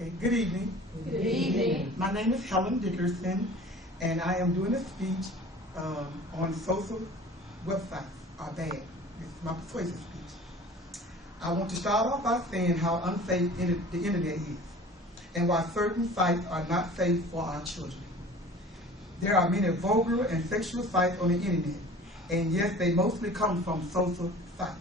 Okay, good evening. Good evening. My name is Helen Dickerson, and I am doing a speech on social websites are bad. This is my persuasive speech. I want to start off by saying how unsafe the internet is, and why certain sites are not safe for our children. There are many vulgar and sexual sites on the internet, and yes, they mostly come from social sites.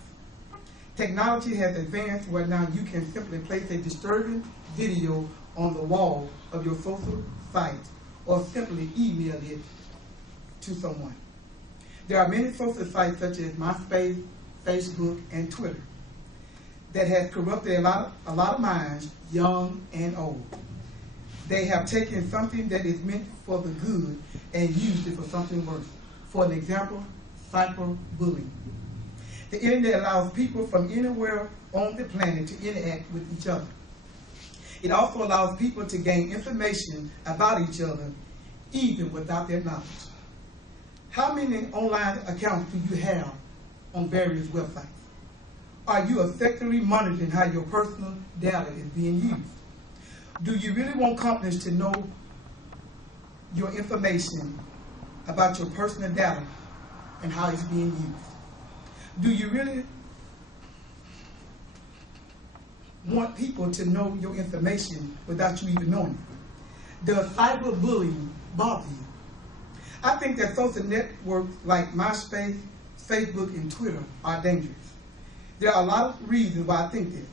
Technology has advanced where now you can simply place a disturbing video on the wall of your social site or simply email it to someone. There are many social sites such as MySpace, Facebook, and Twitter that have corrupted a lot of minds, young and old. They have taken something that is meant for the good and used it for something worse. For an example, cyberbullying. The internet allows people from anywhere on the planet to interact with each other. It also allows people to gain information about each other, even without their knowledge. How many online accounts do you have on various websites? Are you effectively monitoring how your personal data is being used? Do you really want companies to know your information about your personal data and how it's being used? Do you really want people to know your information without you even knowing it? Does cyberbullying bother you? I think that social networks like MySpace, Facebook, and Twitter are dangerous. There are a lot of reasons why I think this.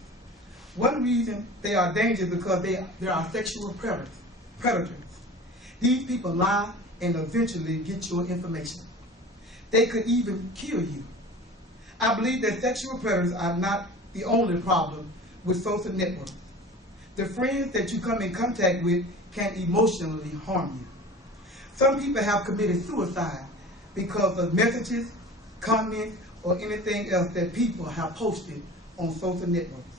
One reason they are dangerous because there are sexual predators. These people lie and eventually get your information. They could even kill you. I believe that sexual predators are not the only problem with social networks. The friends that you come in contact with can emotionally harm you. Some people have committed suicide because of messages, comments, or anything else that people have posted on social networks.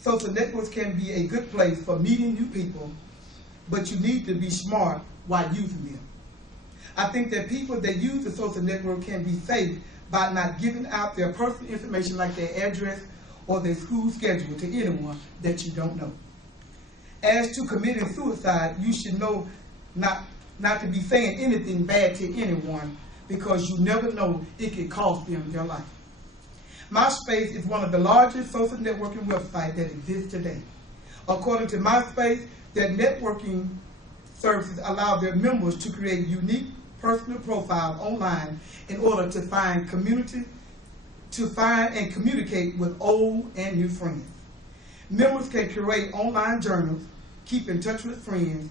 Social networks can be a good place for meeting new people, but you need to be smart while using them. I think that people that use the social network can be safe by not giving out their personal information like their address or their school schedule to anyone that you don't know. As to committing suicide, you should know not to be saying anything bad to anyone because you never know it could cost them their life. MySpace is one of the largest social networking websites that exists today. According to MySpace, their networking services allow their members to create unique personal profiles online in order to find and communicate with old and new friends. Members can create online journals, keep in touch with friends,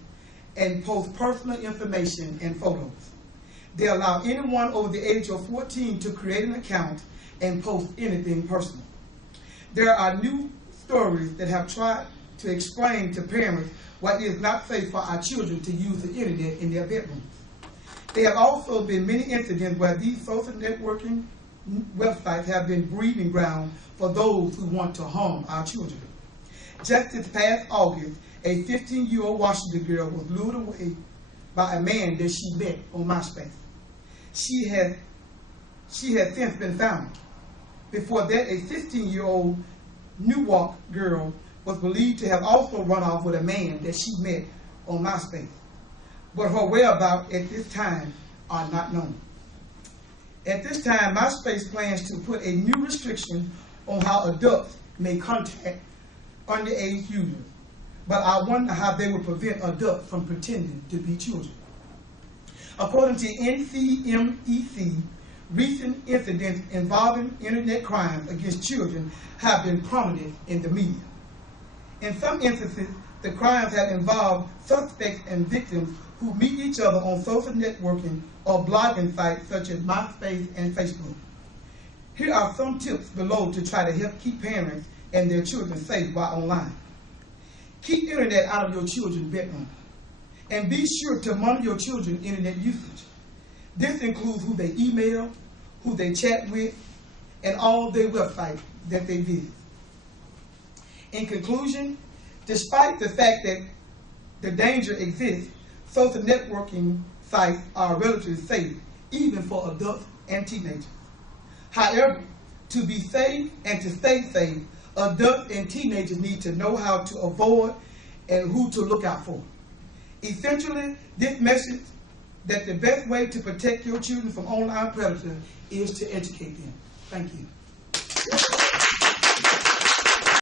and post personal information and photos. They allow anyone over the age of 14 to create an account and post anything personal. There are new stories that have tried to explain to parents why it is not safe for our children to use the internet in their bedrooms. There have also been many incidents where these social networking websites have been breeding ground for those who want to harm our children. Just this past August, a 15-year-old Washington girl was lured away by a man that she met on MySpace. She has since been found. Before that, a 16-year-old Newark girl was believed to have also run off with a man that she met on MySpace, but her whereabouts at this time are not known. At this time, MySpace plans to put a new restriction on how adults may contact underage users, but I wonder how they will prevent adults from pretending to be children. According to NCMEC, recent incidents involving internet crimes against children have been prominent in the media. In some instances, the crimes have involved suspects and victims who meet each other on social networking or blogging sites such as MySpace and Facebook. Here are some tips below to try to help keep parents and their children safe while online. Keep internet out of your children's bedroom, and be sure to monitor your children's internet usage. This includes who they email, who they chat with, and all their websites that they visit. In conclusion, despite the fact that the danger exists, social networking sites are relatively safe, even for adults and teenagers. However, to be safe and to stay safe, adults and teenagers need to know how to avoid and who to look out for. Essentially, this message that the best way to protect your children from online predators is to educate them. Thank you.